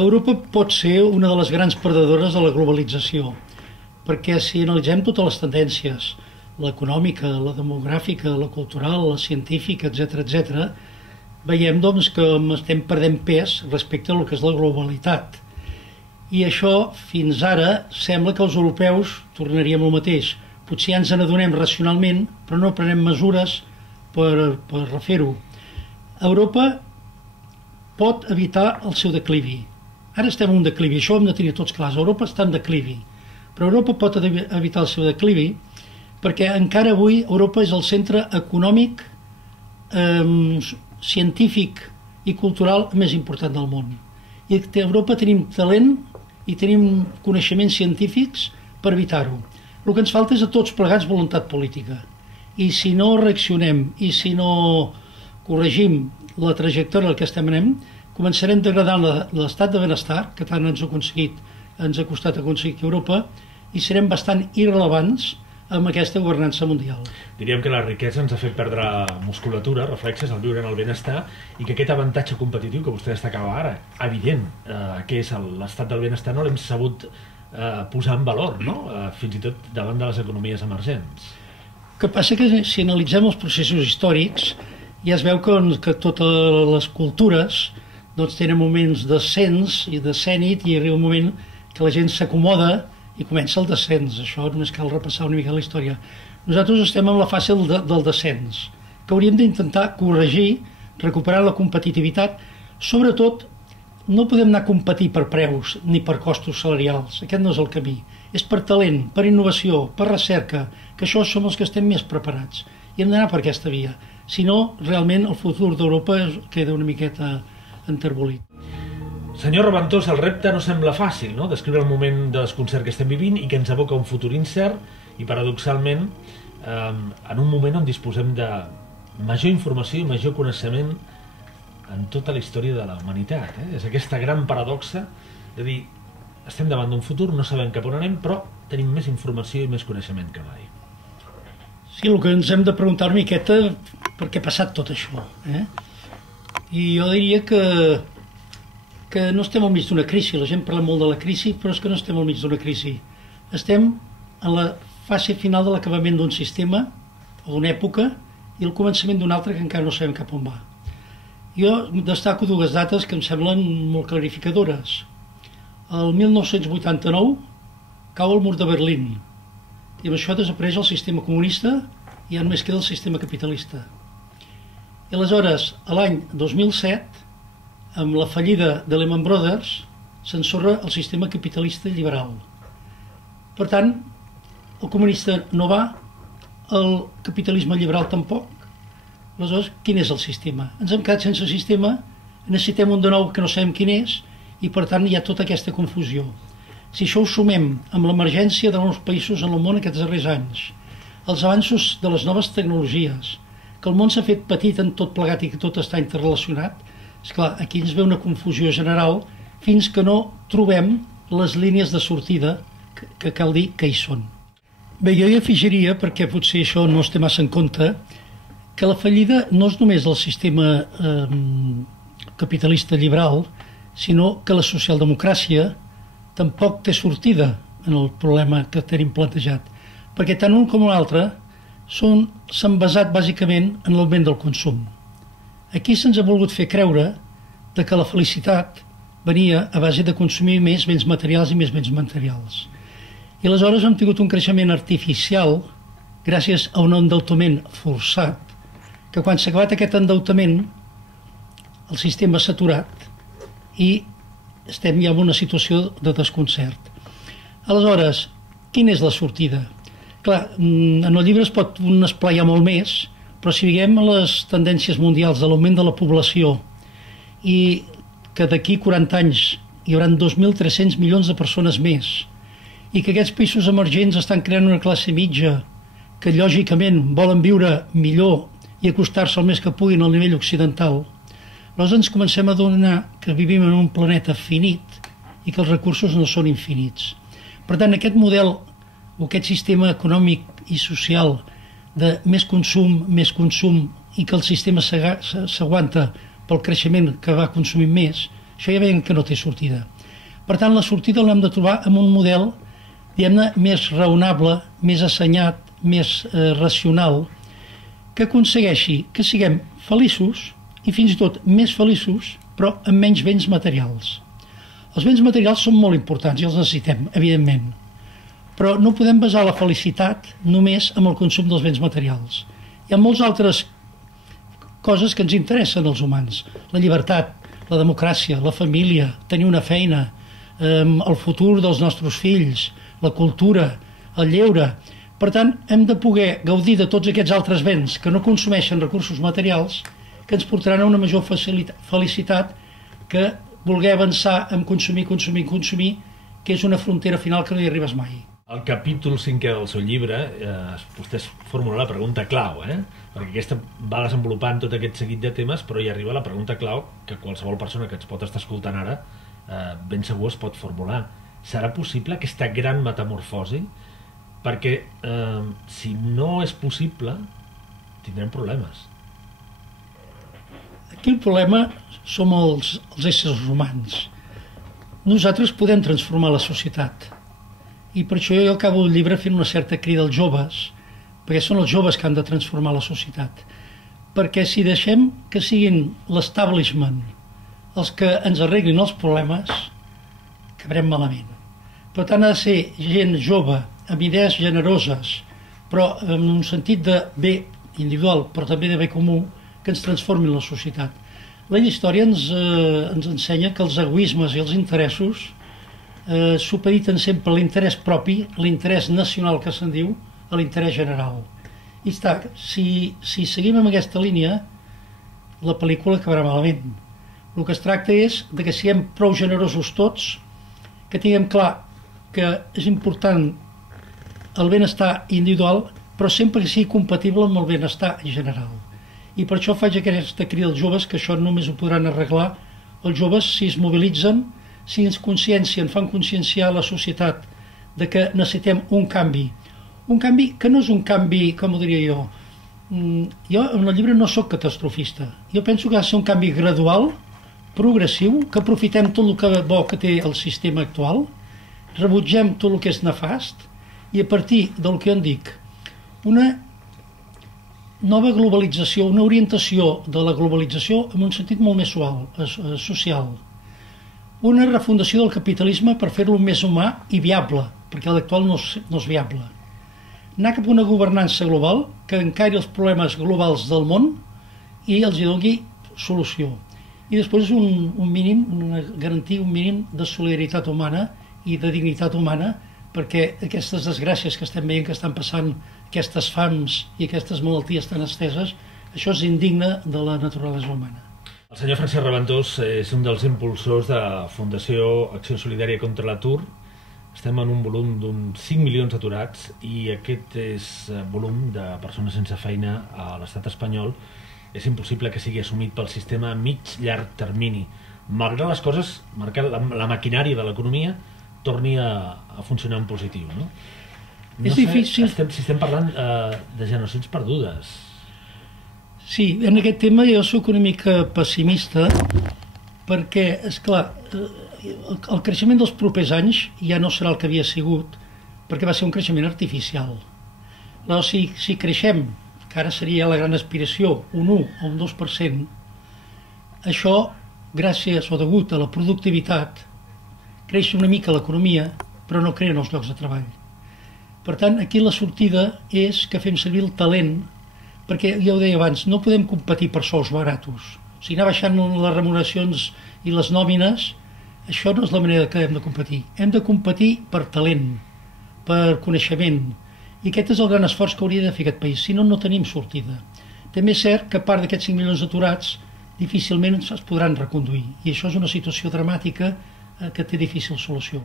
Europa pot ser una de les grans perdedores de la globalització, perquè si analitzem totes les tendències, l'econòmica, la demogràfica, la cultural, la científica, etc., veiem doncs, que estem perdent pes respecte a lo que és la globalitat. I això, fins ara, sembla que els europeus tornaríem al mateix. Potser ja ens n'adonem racionalment, però no prenem mesures per refer-ho. Europa pot evitar el seu declivi. Ara estem en un declivi, això ho hem de tenir tots clars. Europa està en declivi, però Europa pot evitar el seu declivi perquè encara avui Europa és el centre econòmic, científic i cultural més important del món. I a Europa tenim talent i tenim coneixements científics per evitar-ho. El que ens falta és a tots plegats voluntat política. I si no reaccionem i si no corregim la trajectòria que estem anem, començarem degradant l'estat de benestar, que tant ens ha costat aconseguir Europa, i serem bastant irrelevants amb aquesta governança mundial. Diríem que la riquesa ens ha fet perdre musculatura, reflexes, el viure en el benestar, i que aquest avantatge competitiu que vostè destacava ara, evident, que és l'estat del benestar, no l'hem sabut posar en valor, no? Fins i tot davant de les economies emergents. El que passa que si analitzem els processos històrics ja es veu que totes les cultures tenen moments d'ascens i de zènit i arriba un moment que la gent s'acomoda i comença el descens. Això només cal repassar una mica la història. Nosaltres estem en la fase del descens, que hauríem d'intentar corregir, recuperar la competitivitat. Sobretot, no podem anar a competir per preus ni per costos salarials. Aquest no és el camí. És per talent, per innovació, per recerca, que això som els que estem més preparats. I hem d'anar per aquesta via. Si no, realment el futur d'Europa queda una miqueta enterbolit. Senyor Raventós, el repte no sembla fàcil, no? Descriure el moment de desconcert que estem vivint i que ens aboca un futur incert i, paradoxalment, en un moment on disposem de major informació i major coneixement en tota la història de la humanitat. És aquesta gran paradoxa de dir, estem davant d'un futur, no sabem cap on anem, però tenim més informació i més coneixement que mai. Sí, el que ens hem de preguntar una miqueta per què ha passat tot això. I jo diria que no estem al mig d'una crisi. La gent parla molt de la crisi, però és que no estem al mig d'una crisi. Estem en la fase final de l'acabament d'un sistema o d'una època i el començament d'una altra que encara no sabem cap on va. Jo destaco dues dates que em semblen molt clarificadores. El 1989 cau el mur de Berlín i amb això desapareix el sistema comunista i ja només queda el sistema capitalista. I aleshores, a l'any 2007, amb la fallida de Lehman Brothers, s'ensorra el sistema capitalista liberal. Per tant, el comunista no va, el capitalisme liberal tampoc. Aleshores, quin és el sistema? Ens hem quedat sense sistema, necessitem un de nou que no sabem quin és, i per tant hi ha tota aquesta confusió. Si això ho sumem amb l'emergència de nous països en el món aquests darrers anys, els avanços de les noves tecnologies, que el món s'ha fet petit en tot plegat i que tot està interrelacionat, esclar, aquí ens ve una confusió general fins que no trobem les línies de sortida que cal dir que hi són. Bé, jo hi afegiria, perquè potser això no es té massa en compte, que la fallida no és només del sistema capitalista liberal, sinó que la socialdemocràcia tampoc té sortida en el problema que tenim plantejat, perquè tant un com l'altre s'han basat bàsicament en l'augment del consum. Aquí se'ns ha volgut fer creure que la felicitat venia a base de consumir més béns materials i més béns materials. I aleshores hem tingut un creixement artificial gràcies a un endeutament forçat, que quan s'ha acabat aquest endeutament el sistema s'ha aturat i estem ja en una situació de desconcert. Aleshores, quina és la sortida? Clar, en el llibre es pot esplaiar molt més, però si veiem les tendències mundials de l'augment de la població i que d'aquí 40 anys hi haurà 2.300 milions de persones més i que aquests països emergents estan creant una classe mitja que lògicament volen viure millor i acostar-se el més que puguin al nivell occidental, llavors ens comencem a adonar que vivim en un planeta finit i que els recursos no són infinits. Per tant, aquest model o aquest sistema econòmic i social de més consum i que el sistema s'aguanta pel creixement que va consumint més, Això ja veiem que no té sortida. Per tant, la sortida l'hem de trobar en un model, diguem-ne, més raonable, més assenyat, més racional, que aconsegueixi que siguem feliços i fins i tot més feliços, però amb menys béns materials. Els béns materials són molt importants i els necessitem, evidentment, però no podem basar la felicitat només en el consum dels béns materials. Hi ha moltes altres coses que ens interessen als humans. La llibertat, la democràcia, la família, tenir una feina, el futur dels nostres fills, la cultura, el lleure. Per tant, hem de poder gaudir de tots aquests altres béns que no consumeixen recursos materials que ens portaran a una major felicitat que voler avançar en consumir, que és una frontera final que no hi arribes mai. Al capítol 5è del seu llibre, vostè formula la pregunta clau, perquè aquesta va desenvolupant tot aquest seguit de temes, però hi arriba la pregunta clau que qualsevol persona que ens pot estar escoltant ara ben segur es pot formular. Serà possible aquesta gran metamorfosi? Perquè si no és possible, tindrem problemes. Aquí el problema som els éssers humans. Nosaltres podem transformar la societat. I per això jo acabo el llibre fent una certa crida als joves, perquè són els joves que han de transformar la societat. Perquè si deixem que siguin l'establishment els que ens arreglin els problemes, acabarem malament. Per tant, ha de ser gent jove, amb idees generoses, però en un sentit de bé individual, però també de bé comú, que ens transformin la societat. La història ens ensenya que els egoismes i els interessos supediten sempre l'interès propi, l'interès nacional que se'n diu, a l'interès general. I està, si seguim amb aquesta línia, la pel·lícula acabarà malament. El que es tracta és de que siguem prou generosos tots, que tinguem clar que és important el benestar individual, però sempre que sigui compatible amb el benestar general. I per això faig aquesta crida als joves, que això només ho podran arreglar els joves si es mobilitzen, si ens consciencien, fan conscienciar la societat de que necessitem un canvi que no és un canvi, com ho diria jo, jo en el llibre no sóc catastrofista, jo penso que ha de ser un canvi gradual, progressiu, que aprofitem tot el que bo que té el sistema actual, rebutgem tot el que és nefast, i a partir del que jo en dic, una nova globalització, una orientació de la globalització en un sentit molt més suau, social, una refundació del capitalisme per fer-lo més humà i viable, perquè l'actual no és viable. Anar cap a una governança global que encari els problemes globals del món i els hi doni solució. I després garantir un mínim de solidaritat humana i de dignitat humana, perquè aquestes desgràcies que estem veient que estan passant, aquestes fams i aquestes malalties tan esteses, això és indigne de la naturalesa humana. El senyor Francesc Raventós és un dels impulsors de la Fundació Acció Solidària contra l'Atur. Estem en un volum d'uns 5 milions d'aturats i aquest volum de persones sense feina a l'estat espanyol és impossible que sigui assumit pel sistema a mig-llarg termini, malgrat les coses, la maquinària de l'economia torni a funcionar en positiu, no? És difícil. Si estem parlant de generacions perdudes. Sí, en aquest tema jo soc una mica pessimista perquè, esclar, el creixement dels propers anys ja no serà el que havia sigut perquè va ser un creixement artificial. Però si creixem, que ara seria la gran aspiració, un 1 o un 2%, això, gràcies o degut a la productivitat, creix una mica l'economia, però no creen els llocs de treball. Per tant, aquí la sortida és que fem servir el talent, perquè ja ho deia abans, no podem competir per sous baratos. O sigui, anar baixant les remuneracions i les nòmines, això no és la manera que hem de competir. Hem de competir per talent, per coneixement, i aquest és el gran esforç que hauria de fer aquest país, si no, no tenim sortida. També és cert que a part d'aquests 5 milions d'aturats, difícilment es podran reconduir, i això és una situació dramàtica que té difícil solució.